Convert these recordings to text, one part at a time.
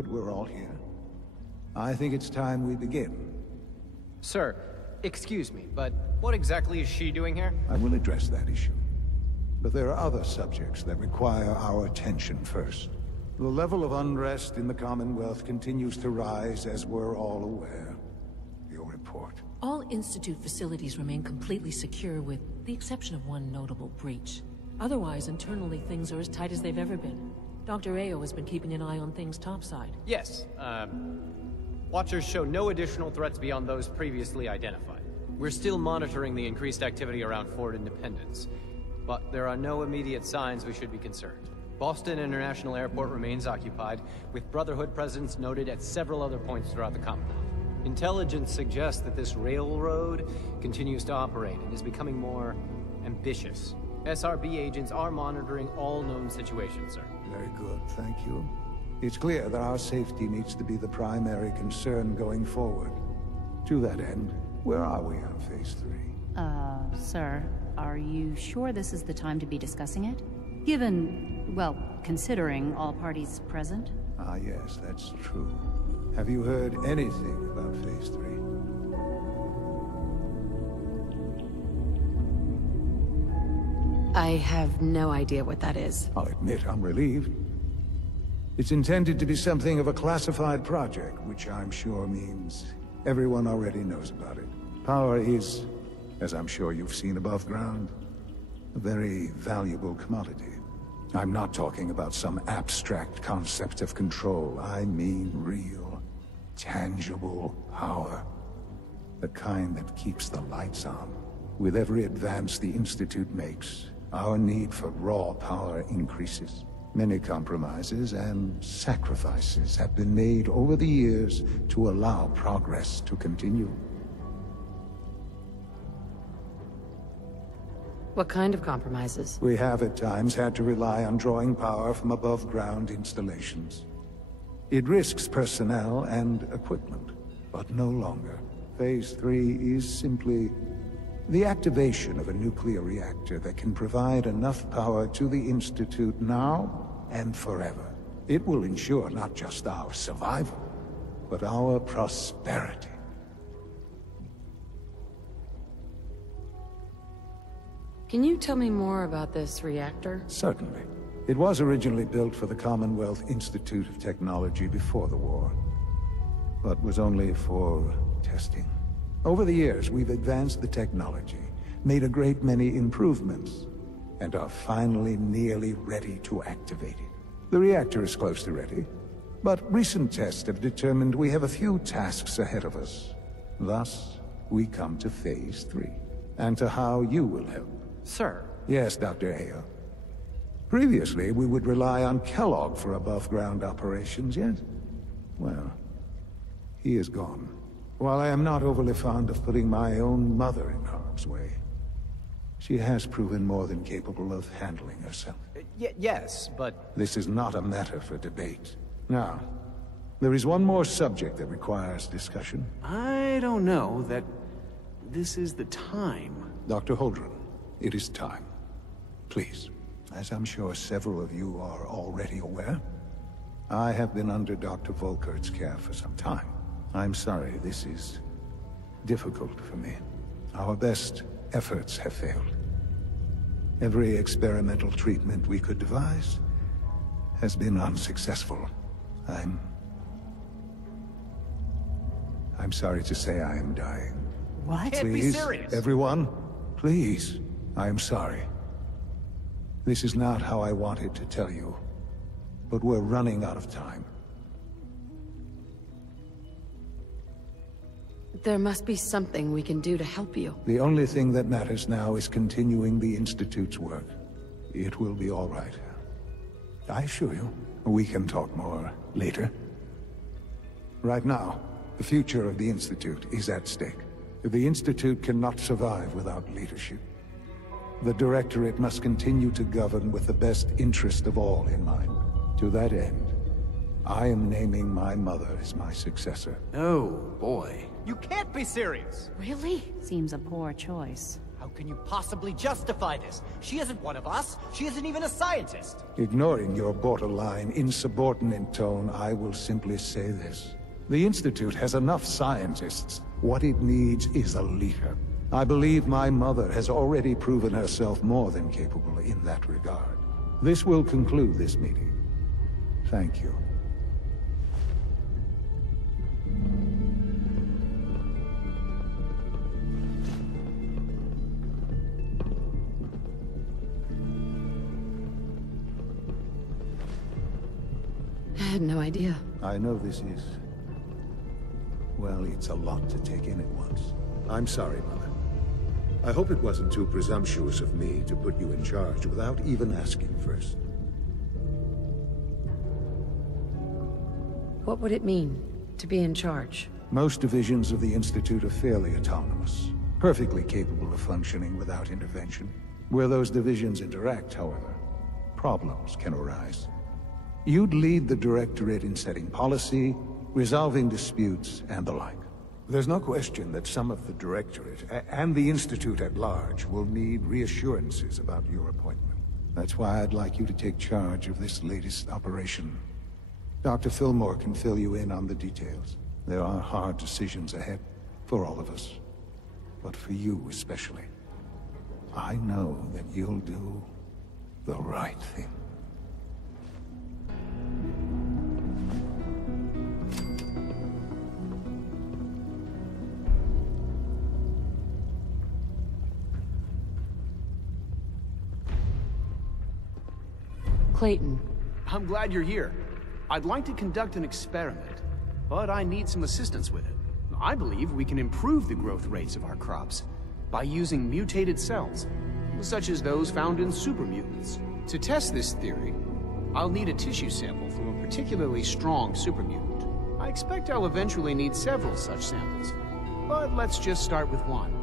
Good, we're all here. I think it's time we begin. Sir, excuse me, but what exactly is she doing here? I will address that issue. But there are other subjects that require our attention first. The level of unrest in the Commonwealth continues to rise, as we're all aware. Your report. All Institute facilities remain completely secure with the exception of one notable breach. Otherwise, internally, things are as tight as they've ever been. Dr. Ayo has been keeping an eye on things topside. Yes, Watchers show no additional threats beyond those previously identified. We're still monitoring the increased activity around Fort Independence, but there are no immediate signs we should be concerned. Boston International Airport remains occupied, with Brotherhood presence noted at several other points throughout the Commonwealth. Intelligence suggests that this railroad continues to operate and is becoming more ambitious. SRB agents are monitoring all known situations, sir. Very good, thank you. It's clear that our safety needs to be the primary concern going forward. To that end, where are we on Phase 3? Sir, are you sure this is the time to be discussing it? Given, well, considering all parties present? Ah, yes, that's true. Have you heard anything about Phase 3? I have no idea what that is. I'll admit I'm relieved. It's intended to be something of a classified project, which I'm sure means everyone already knows about it. Power is, as I'm sure you've seen above ground, a very valuable commodity. I'm not talking about some abstract concept of control. I mean real, tangible power. The kind that keeps the lights on. With every advance the Institute makes, our need for raw power increases. Many compromises and sacrifices have been made over the years to allow progress to continue. What kind of compromises? We have at times had to rely on drawing power from above-ground installations. It risks personnel and equipment, but no longer. Phase 3 is simply the activation of a nuclear reactor that can provide enough power to the Institute now and forever. It will ensure not just our survival, but our prosperity. Can you tell me more about this reactor? Certainly. It was originally built for the Commonwealth Institute of Technology before the war, but was only for testing. Over the years, we've advanced the technology, made a great many improvements, and are finally nearly ready to activate it. The reactor is close to ready, but recent tests have determined we have a few tasks ahead of us. Thus, we come to Phase 3, and to how you will help. Sir. Yes, Dr. Ayo. Previously, we would rely on Kellogg for above-ground operations, yet, well, he is gone. While I am not overly fond of putting my own mother in harm's way, she has proven more than capable of handling herself. Yes, but... This is not a matter for debate. Now, there is one more subject that requires discussion. I don't know that this is the time. Dr. Holdren, it is time. Please, as I'm sure several of you are already aware, I have been under Dr. Volkert's care for some time. I'm sorry, this is difficult for me. Our best efforts have failed. Every experimental treatment we could devise has been unsuccessful. I'm sorry to say I am dying. What? Can't be Please, serious. everyone, please, I am sorry. This is not how I wanted to tell you, but we're running out of time. There must be something we can do to help you. The only thing that matters now is continuing the Institute's work. It will be all right. I assure you, we can talk more later. Right now, the future of the Institute is at stake. The Institute cannot survive without leadership. The Directorate must continue to govern with the best interest of all in mind. To that end, I am naming my mother as my successor. Oh, boy. You can't be serious! Really? Seems a poor choice. How can you possibly justify this? She isn't one of us. She isn't even a scientist. Ignoring your borderline, insubordinate tone, I will simply say this. The Institute has enough scientists. What it needs is a leader. I believe my mother has already proven herself more than capable in that regard. This will conclude this meeting. Thank you. I had no idea. I know this is... well, it's a lot to take in at once. I'm sorry, Mother. I hope it wasn't too presumptuous of me to put you in charge without even asking first. What would it mean, to be in charge? Most divisions of the Institute are fairly autonomous, perfectly capable of functioning without intervention. Where those divisions interact, however, problems can arise. You'd lead the Directorate in setting policy, resolving disputes, and the like. There's no question that some of the Directorate, and the Institute at large, will need reassurances about your appointment. That's why I'd like you to take charge of this latest operation. Dr. Fillmore can fill you in on the details. There are hard decisions ahead, for all of us. But for you especially. I know that you'll do the right thing. Clayton. I'm glad you're here. I'd like to conduct an experiment, but I need some assistance with it. I believe we can improve the growth rates of our crops by using mutated cells, such as those found in supermutants. To test this theory, I'll need a tissue sample from a particularly strong supermutant. I expect I'll eventually need several such samples, but let's just start with one.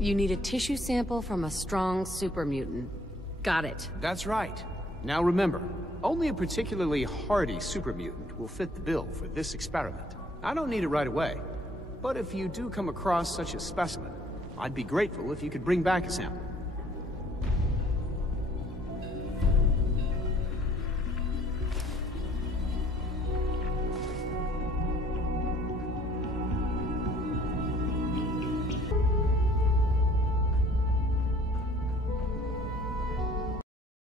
You need a tissue sample from a strong supermutant. Got it. That's right. Now remember, only a particularly hardy supermutant will fit the bill for this experiment. I don't need it right away, but if you do come across such a specimen, I'd be grateful if you could bring back a sample.